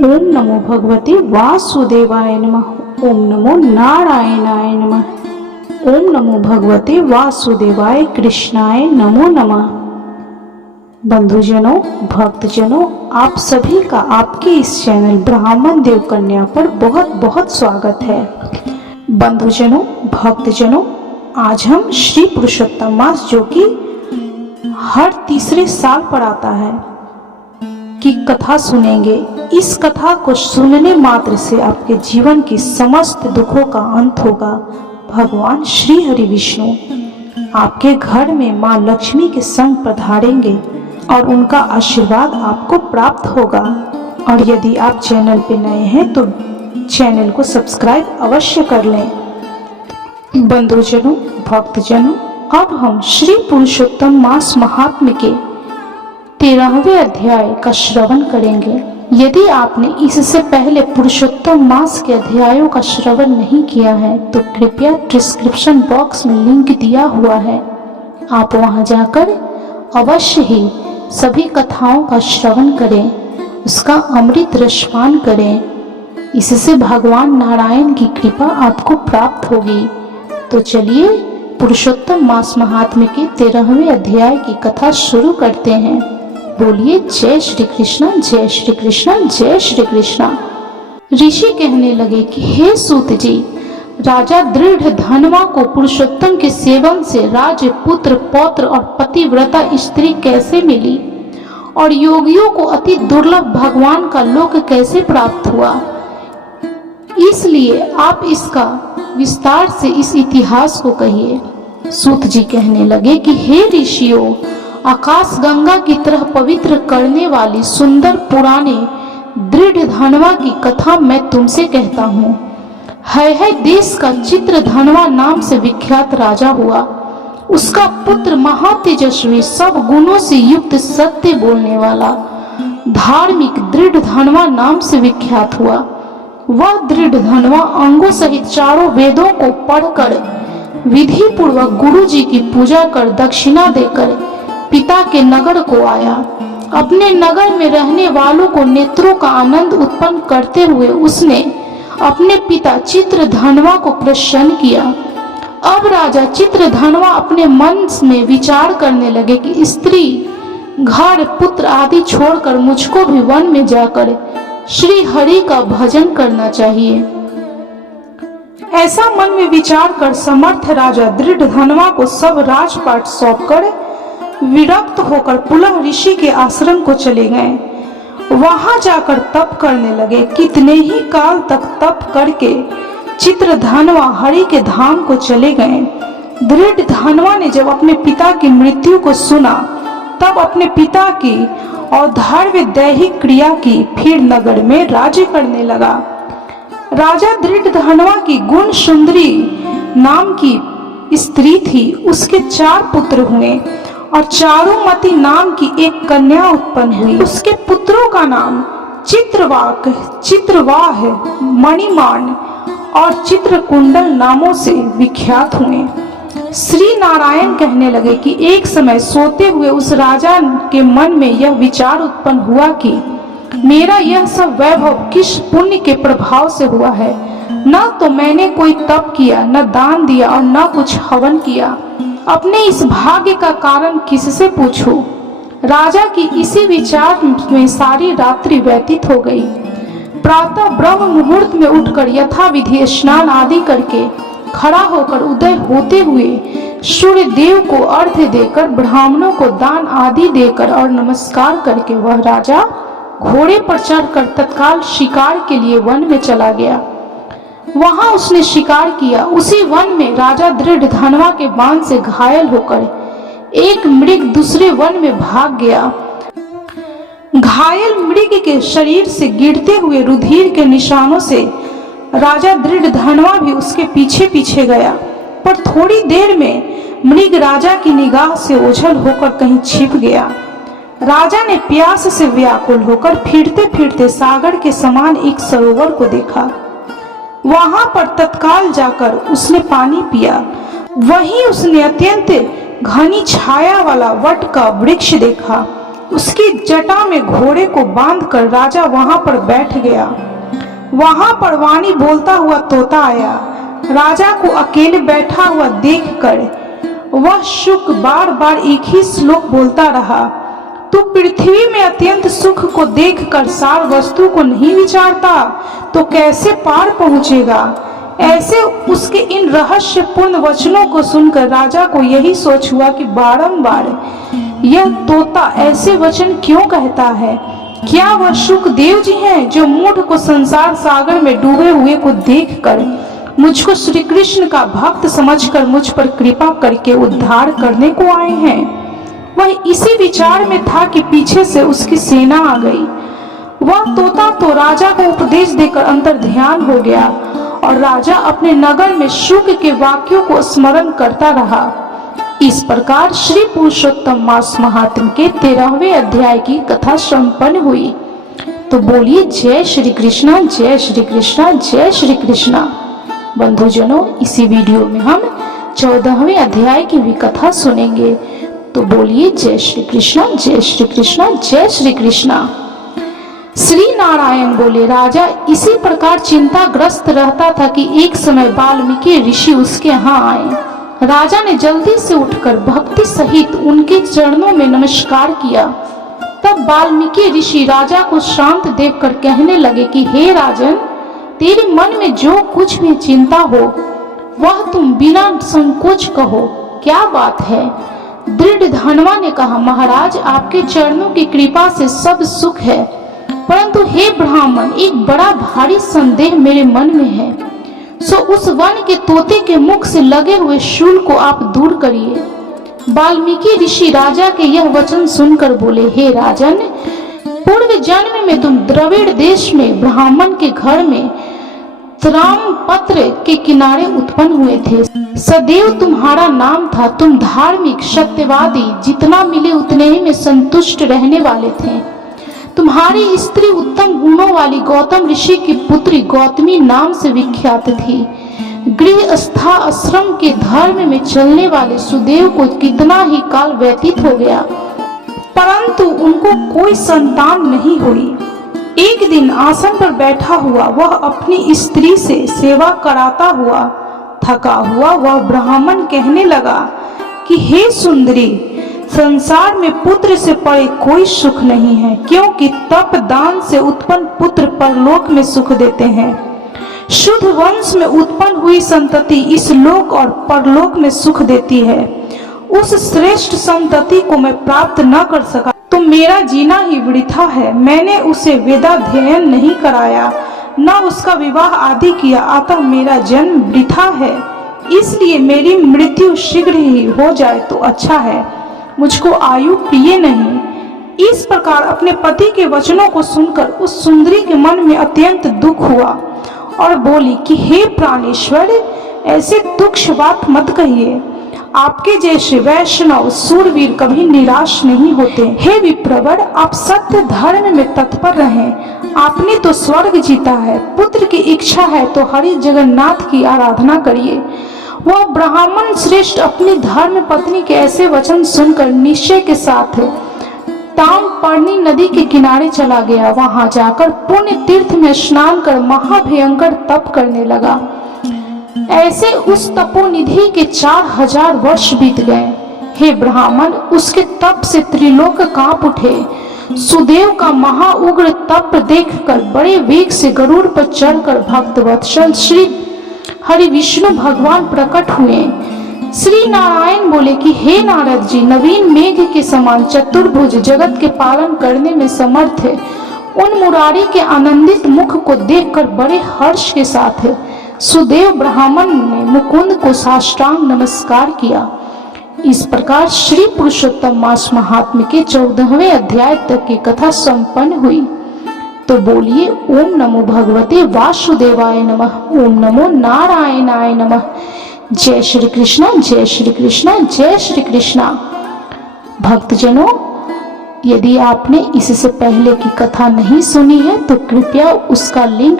ओम नमो भगवते वासुदेवाय नमः। ओम नमो नारायणाय नमः। ओम नमो भगवते वासुदेवाय कृष्णाय नमो नमः। बंधुजनों, भक्तजनों, आप सभी का आपके इस चैनल ब्राह्मण देव कन्या पर बहुत बहुत स्वागत है। बंधुजनों, भक्तजनों, आज हम श्री पुरुषोत्तम मास, जो कि हर तीसरे साल पर आता है, की कथा सुनेंगे। इस कथा को सुनने मात्र से आपके जीवन की समस्त दुखों का अंत होगा। भगवान श्री हरि विष्णु आपके घर में मां लक्ष्मी के संग पधारेंगे और उनका आशीर्वाद आपको प्राप्त होगा। और यदि आप चैनल पे नए हैं तो चैनल को सब्सक्राइब अवश्य कर लें। बंधुजनों, भक्तजनों, अब हम श्री पुरुषोत्तम मास महात्म्य के 13वें अध्याय का श्रवण करेंगे। यदि आपने इससे पहले पुरुषोत्तम मास के अध्यायों का श्रवण नहीं किया है तो कृपया डिस्क्रिप्शन बॉक्स में लिंक दिया हुआ है, आप वहां जाकर अवश्य ही सभी कथाओं का श्रवण करें, उसका अमृत रसपान करें। इससे भगवान नारायण की कृपा आपको प्राप्त होगी। तो चलिए पुरुषोत्तम मास महात्म्य के 13वें अध्याय की कथा शुरू करते हैं। बोलिए जय श्री कृष्ण, जय श्री कृष्ण, जय श्री कृष्ण। ऋषि कहने लगे कि हे सूत जी, राजा दृढ़ धनवा को पुरुषोत्तम के सेवन से राज्य, पुत्र, पौत्र और पतिव्रता स्त्री कैसे मिली और योगियों को अति दुर्लभ भगवान का लोक कैसे प्राप्त हुआ, इसलिए आप इसका विस्तार से इस इतिहास को कहिए। सूत जी कहने लगे कि हे ऋषियों, आकाश गंगा की तरह पवित्र करने वाली सुंदर पुराने दृढ़ धनवा की कथा मैं तुमसे कहता हूँ। है देश का चित्र धनवा नाम से विख्यात राजा हुआ। उसका पुत्र महातेजस्वी, सब गुणों से युक्त, सत्य बोलने वाला, धार्मिक दृढ़ धनवा नाम से विख्यात हुआ। वह दृढ़ धनवा अंगों सहित चारों वेदों को पढ़कर, विधि पूर्वक गुरु जी की पूजा कर, दक्षिणा देकर पिता के नगर को आया। अपने नगर में रहने वालों को नेत्रों का आनंद उत्पन्न करते हुए उसने अपने पिता चित्रधनवा को प्रसन्न किया। अब राजा चित्रधनवा अपने मन में विचार करने लगे कि स्त्री, घर, पुत्र आदि छोड़कर मुझको भी वन में जाकर श्री हरि का भजन करना चाहिए। ऐसा मन में विचार कर समर्थ राजा दृढ़ धनवा को सब राजपाट सौंपकर विरक्त होकर पुनः ऋषि के आश्रम को चले गए। वहां जाकर तप करने लगे। कितने ही काल तक तप करके चित्रधनवा हरि के धाम को चले गए। दृढ़ धनवा ने जब अपने पिता की मृत्यु को सुना तब अपने पिता की औदार्य दैहिक क्रिया की, फिर नगर में राज्य करने लगा। राजा दृढ़ धनवा की गुण सुंदरी नाम की स्त्री थी। उसके 4 पुत्र हुए और चारुमती नाम की एक कन्या उत्पन्न हुई। उसके पुत्रों का नाम चित्रवाक, चित्रवाह, मणिमान और चित्रकुंडल नामों से विख्यात हुए। श्री नारायण कहने लगे कि एक समय सोते हुए उस राजा के मन में यह विचार उत्पन्न हुआ कि मेरा यह सब वैभव किस पुण्य के प्रभाव से हुआ है। न तो मैंने कोई तप किया, न दान दिया और न कुछ हवन किया। अपने इस भाग्य का कारण किससे पूछूं? राजा की इसी विचार में सारी रात्रि व्यतीत हो गई। प्रातः ब्रह्म मुहूर्त में उठकर यथाविधि स्नान आदि करके खड़ा होकर उदय होते हुए सूर्य देव को अर्घ्य देकर, ब्राह्मणों को दान आदि देकर और नमस्कार करके वह राजा घोड़े पर चढ़कर तत्काल शिकार के लिए वन में चला गया। वहां उसने शिकार किया। उसी वन में राजा दृढ़ धनवा के बाण से घायल होकर एक मृग दूसरे वन में भाग गया। घायल मृग के शरीर से गिरते हुए रुधिर के निशानों से राजा दृढ़ धनवा भी उसके पीछे पीछे गया, पर थोड़ी देर में मृग राजा की निगाह से ओझल होकर कहीं छिप गया। राजा ने प्यास से व्याकुल होकर फिरते फिरते सागर के समान एक सरोवर को देखा। वहां पर तत्काल जाकर उसने पानी पिया। वहीं उसने अत्यंत घनी छाया वाला वट का वृक्ष देखा। उसकी जटा में घोड़े को बांधकर राजा वहां पर बैठ गया। वहां पर वाणी बोलता हुआ तोता आया। राजा को अकेले बैठा हुआ देखकर वह शुक बार बार एक ही श्लोक बोलता रहा, तू पृथ्वी में अत्यंत सुख को देखकर सार वस्तु को नहीं विचारता तो कैसे पार पहुंचेगा। ऐसे उसके इन रहस्यपूर्ण वचनों को सुनकर राजा को यही सोच हुआ कि बारंबार यह तोता ऐसे वचन क्यों कहता है। क्या वह शुकदेव जी हैं जो मूढ़ को संसार सागर में डूबे हुए को देखकर मुझको श्री कृष्ण का भक्त समझकर मुझ पर कृपा करके उद्धार करने को आए हैं। वह इसी विचार में था कि पीछे से उसकी सेना आ गई। वह तोता तो राजा को उपदेश देकर अंतर ध्यान हो गया और राजा अपने नगर में शुक के वाक्यों को स्मरण करता रहा। इस प्रकार श्री पुरुषोत्तम मास महात्म के 13वें अध्याय की कथा संपन्न हुई। तो बोलिए जय श्री कृष्णा, जय श्री कृष्णा, जय श्री कृष्णा। बंधुजनों, इसी वीडियो में हम 14वें अध्याय की भी कथा सुनेंगे। तो बोलिए जय श्री कृष्णा, जय श्री कृष्णा, जय श्री कृष्णा। श्री नारायण बोले, राजा इसी प्रकार चिंताग्रस्त रहता था कि एक समय वाल्मीकि ऋषि उसके यहाँ आए। राजा ने जल्दी से उठकर भक्ति सहित उनके चरणों में नमस्कार किया। तब वाल्मीकि ऋषि राजा को शांत देखकर कहने लगे कि हे राजन, तेरे मन में जो कुछ भी चिंता हो वह तुम बिना संकोच कहो, क्या बात है। दृढ़ धनवा ने कहा, महाराज आपके चरणों की कृपा से सब सुख है, परंतु हे ब्राह्मण, एक बड़ा भारी संदेह मेरे मन में है। सो उस वन के तोते के मुख से लगे हुए शूल को आप दूर करिए। वाल्मीकि ऋषि राजा के यह वचन सुनकर बोले, हे राजन, पूर्व जन्म में तुम द्रविड़ देश में ब्राह्मण के घर में त्रामपत्र के किनारे उत्पन्न हुए थे। सदैव तुम्हारा नाम था। तुम धार्मिक, सत्यवादी, जितना मिले उतने ही में संतुष्ट रहने वाले थे। तुम्हारी स्त्री उत्तम गुणों वाली गौतम ऋषि की पुत्री गौतमी नाम से विख्यात थी। गृहस्था आश्रम के धर्म में चलने वाले सुदेव को कितना ही काल व्यतीत हो गया, परंतु उनको कोई संतान नहीं हुई। एक दिन आसन पर बैठा हुआ वह अपनी स्त्री से सेवा कराता हुआ थका हुआ वह ब्राह्मण कहने लगा कि हे सुंदरी, संसार में पुत्र से परे कोई सुख नहीं है, क्योंकि तप दान से उत्पन्न पुत्र परलोक में सुख देते हैं। शुद्ध वंश में उत्पन्न हुई संतति इस लोक और परलोक में सुख देती है। उस श्रेष्ठ संतति को मैं प्राप्त न कर सका तो मेरा जीना ही वृथा है। मैंने उसे वेदाध्ययन नहीं कराया, न उसका विवाह आदि किया, अतः मेरा जन्म वृथा है। इसलिए मेरी मृत्यु शीघ्र ही हो जाए तो अच्छा है, मुझको आयु प्रिय नहीं। इस प्रकार अपने पति के वचनों को सुनकर उस सुंदरी के मन में अत्यंत दुख हुआ और बोली कि हे प्राणेश्वर, ऐसे तुच्छ बात मत कहिए। आपके जैसे वैष्णव सूरवीर कभी निराश नहीं होते। हे विप्रवर, आप सत्य धर्म में तत्पर रहें। आपने तो स्वर्ग जीता है। पुत्र की इच्छा है तो हरि जगन्नाथ की आराधना करिए। वह ब्राह्मण श्रेष्ठ अपनी धर्म पत्नी के ऐसे वचन सुनकर निश्चय के साथ ताम्रपर्णी नदी के किनारे चला गया। वहां जाकर पुण्य तीर्थ में स्नान कर महाभयंकर तप करने लगा। ऐसे उस तपोनिधि के 4000 वर्ष बीत गए। हे ब्राह्मण, उसके तप से त्रिलोक कांप उठे। सुदेव का महाउग्र तप देखकर बड़े वेग से गरुड़ पर चढ़कर भक्तवत्सल श्री हरि विष्णु भगवान प्रकट हुए। श्री नारायण बोले कि हे नारद जी, नवीन मेघ के समान चतुर्भुज जगत के पालन करने में समर्थ है। उन मुरारी के आनंदित मुख को देखकर बड़े हर्ष के साथ सुदेव ब्राह्मण ने मुकुंद को साष्टांग नमस्कार किया। इस प्रकार श्री पुरुषोत्तम मास महात्म्य के 14वें अध्याय तक की कथा संपन्न हुई। तो बोलिए ओम नमो भगवते वासुदेवाय नमः, ओम नमो नारायणाय नमः। जय श्री कृष्णा, जय श्री कृष्णा, जय श्री कृष्णा। भक्तजनों, यदि आपने इससे पहले की कथा नहीं सुनी है तो कृपया उसका लिंक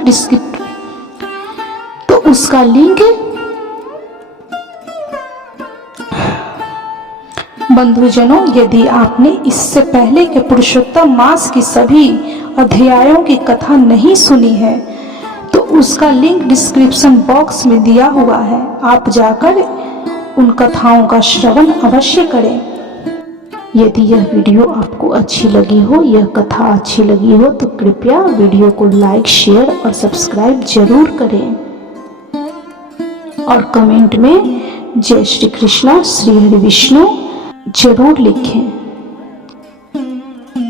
बंधुजनों, यदि आपने इससे पहले के पुरुषोत्तम मास की सभी अध्यायों की कथा नहीं सुनी है तो उसका लिंक डिस्क्रिप्शन बॉक्स में दिया हुआ है, आप जाकर उन कथाओं का श्रवण अवश्य करें। यदि यह वीडियो आपको अच्छी लगी हो, यह कथा अच्छी लगी हो तो कृपया वीडियो को लाइक, शेयर और सब्सक्राइब जरूर करें और कमेंट में जय श्री कृष्णा, श्री हरि विष्णु जरूर लिखें।